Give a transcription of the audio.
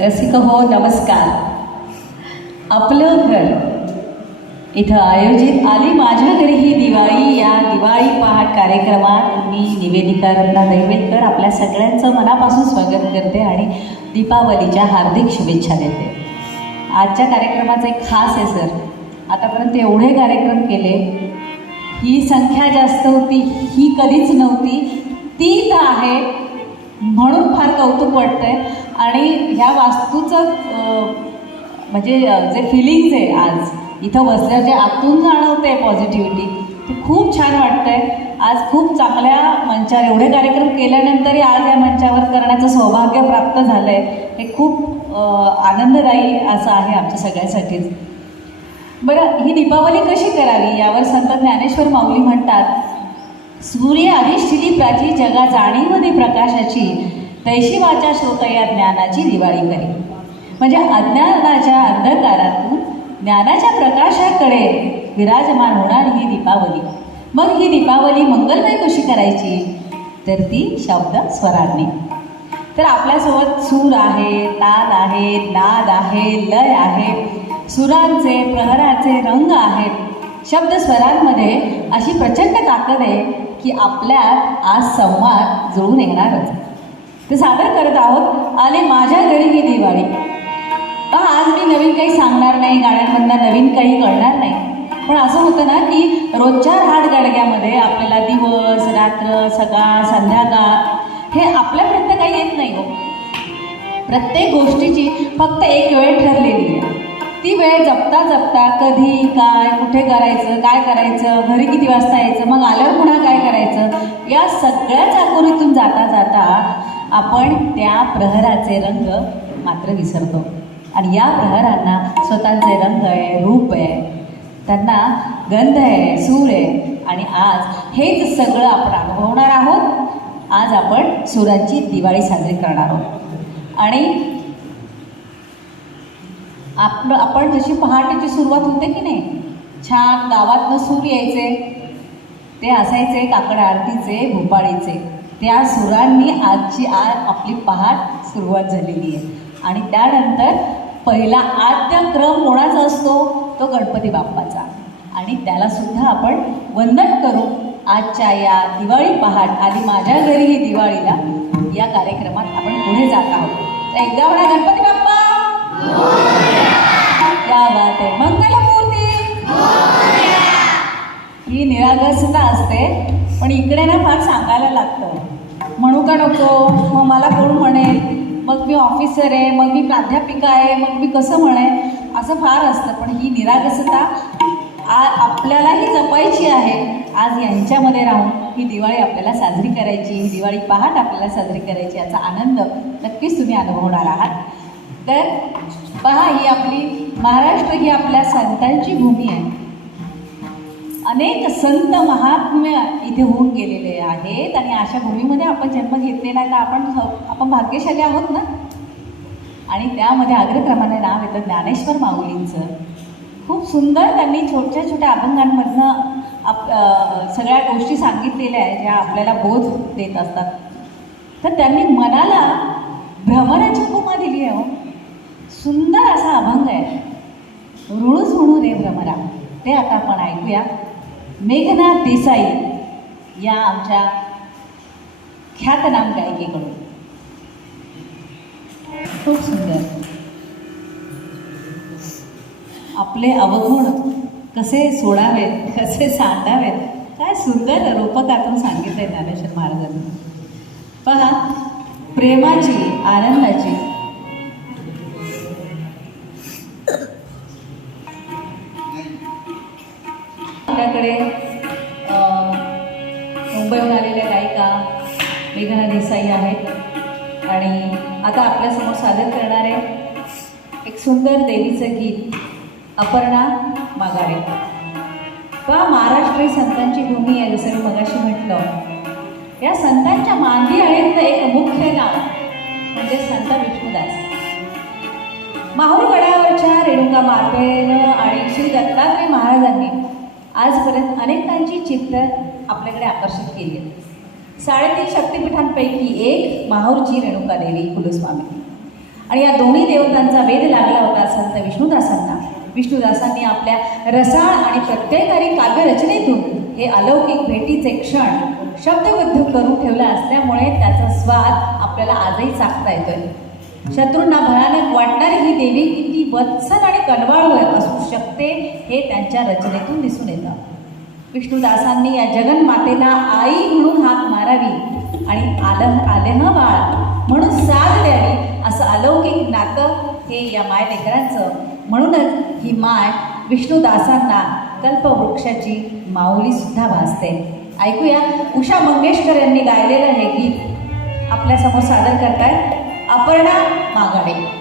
रसिक हो नमस्कार. आपलं घर इथं आयोजित आली माझ्या घरी ही दिवाळी. या दिवाळी पहाट कार्यक्रमात मी निवेदिका रत्ना दैवेदकर आपल्या सगळ्यांचं मनापासून स्वागत करते आणि दीपावलीच्या हार्दिक शुभेच्छा देते. आजच्या कार्यक्रमाचं एक खास आहे सर. आतापर्यंत एवढे कार्यक्रम केले ही संख्या जास्त होती ही कधीच नव्हती. ती तर आहे म्हणून फार कौतुक वाटतं आहे आणि ह्या वास्तूचं म्हणजे जे फिलिंग्स आहे आज इथं बसल्या जे आतून जाणवते पॉझिटिव्हिटी ते खूप छान वाटतंय. आज खूप चांगल्या मंचावर एवढे कार्यक्रम केल्यानंतरही आज या मंचावर करण्याचं सौभाग्य प्राप्त झालं आहे हे खूप आनंददायी असं आहे आमच्या सगळ्यांसाठीच. बरं ही दीपावली कशी करावी यावर संत ज्ञानेश्वर माऊली म्हणतात सूर्य अधिष्ठिती प्राची जगा जाणीमध्ये प्रकाशाची तैशी वाचा श्रोतया ज्ञानाची दिवाळी करी. म्हणजे अज्ञानाच्या अंधकारातून ज्ञानाच्या प्रकाशाकडे विराजमान होणार ही दीपावली. मग ही दीपावली मंगलमय कशी करायची? तर ती शब्द स्वरांनी तर आपल्यासोबत सूर आहे ताल आहे नाद आहे लय आहे सुरांचे प्रहराचे रंग आहेत. शब्द स्वरांमध्ये अशी प्रचंड ताकद आहे की आपल्यात आज संवाद जुळून येणारच. ते सादर करत आहोत आले माझ्या घरी ही दिवाळी. आज मी नवीन काही सांगणार नाही गाण्यांमधनं नवीन काही कळणार नाही. पण असं होतं ना की रोजच्या राहडगाडग्यामध्ये आपल्याला दिवस रात्र सकाळ संध्याकाळ हे आपल्यापर्यंत काही येत नाही हो. प्रत्येक गोष्टीची फक्त एक वेळ ठरलेली आहे. ती वेळ जपता जपता कधी काय कुठे करायचं काय करायचं घरी किती वाजता यायचं मग आल्यावर पुन्हा काय करायचं या सगळ्याच आकुरीतून जाता जाता आपण त्या प्रहराचे रंग मात्र विसरतो. आणि या प्रहरांना स्वतःचे रंग आहे रूप आहे त्यांना गंध आहे सूर आहे. आणि आज हेच सगळं आपण अनुभवणार आहोत. आज आपण सुरांची दिवाळी साजरी करणार आहोत. आणि आपलं आपण जशी पहाटेची सुरुवात होते की नाही छान गावातनं सूर यायचे ते असायचे काकड आरतीचे भोपाळीचे. त्या सुरांनी आजची आज आपली पहाट सुरुवात झालेली आहे. आणि त्यानंतर पहिला आद्य क्रम कोणाचा असतो? तो गणपती बाप्पाचा. आणि त्यालासुद्धा आपण वंदन करू आजच्या या दिवाळी पहाट. आधी माझ्या घरी ही दिवाळीला या कार्यक्रमात आपण पुढे जात आहोत. तर एकदा म्हणा गणपती बाप्पा! क्या बात आहे. मंगलमूर्ती. ही निरागसता असते पण इकडे ना फार सांगायला लागतं. म्हणू का नको? मग मला कोण म्हणेल मग मी ऑफिसर आहे मग मी प्राध्यापिका आहे मग मी कसं म्हणेल असं फार असतं पण ही निरागसता आ आपल्यालाही जपायची आहे. आज यांच्यामध्ये राहून ही दिवाळी आपल्याला साजरी करायची ही दिवाळी पहाट आपल्याला साजरी करायची याचा आनंद नक्कीच तुम्ही अनुभवणार आहात. तर पहा ही आपली महाराष्ट्र ही आपल्या संतांची भूमी आहे. अनेक संत महात्म्य इथे होऊन गेलेले आहेत आणि अशा भूमीमध्ये आपण जन्म घेतलेला आहे. तर आपण आपण भाग्यशाली आहोत ना? आणि त्यामध्ये अग्रक्रमाने नाव येतं ज्ञानेश्वर माऊलींचं. खूप सुंदर त्यांनी छोट्या छोट्या अभंगांमधनं आप सगळ्या गोष्टी सांगितलेल्या आहेत ज्या आपल्याला बोध देत असतात. तर त्यांनी मनाला भ्रमणाची उपमा दिली आहे हो. सुंदर असा अभंग आहे. ऋणूच सुणू रे भ्रमरा. ते आता आपण ऐकूया. मेघनाथ देसाई या आमच्या ख्यातनाम गायिकेकडून. खूप सुंदर. आपले अवगुण कसे सोडावेत कसे सांडावेत काय सुंदर रूपकातून सांगितलंय ज्ञानेश्वर महाराजांनी. पहा प्रेमाची आनंदाची आपल्याकडे मुंबईहून आलेल्या गायिका मेघना देसाई आहेत. आणि आता आपल्यासमोर सादर करणारे एक सुंदर देवीचं गीत अपर्णा मागाडे बा महाराष्ट्र ही संतांची भूमी आहे जसं मी मगाशी म्हटलं. या संतांच्या मांदी आहेत एक मुख्य नाव म्हणजे संत विष्णुदास माहूर गडावरच्या रेणुका मातेनं आणि श्री दत्तात्रय महाराजांनी आजपर्यंत अनेकांची चित्त आपल्याकडे आकर्षित केली आहेत. साडेतीन शक्तिपीठांपैकी एक माहूरची रेणुका देवी कुलस्वामी. आणि या दोन्ही देवतांचा वेध लागला होता संत विष्णुदासांना. विष्णुदासांनी आपल्या रसाळ आणि प्रत्ययकारी काव्यरचनेतून हे अलौकिक भेटीचे क्षण शब्दबद्ध करून ठेवला असल्यामुळे त्याचा स्वाद आपल्याला आजही चाकता येतोय. शत्रूंना भयानक वाटणारी ही देवी वत्सल आणि कनवाळू असू शकते हे त्यांच्या रचनेतून दिसून येतं. विष्णुदासांनी या जगन्मातेला आई म्हणून हाक मारावी आणि आलं आले न बाळ म्हणून साथ द्यावी असं अलौकिक नातं हे या माय लेकरांचं म्हणूनच ही माय विष्णुदासांना कल्पवृक्षाची माऊली सुद्धा भासते ऐकूया उषा मंगेशकर यांनी गायलेलं हे गीत आपल्यासमोर सादर करतायत अपर्णा मागाडे.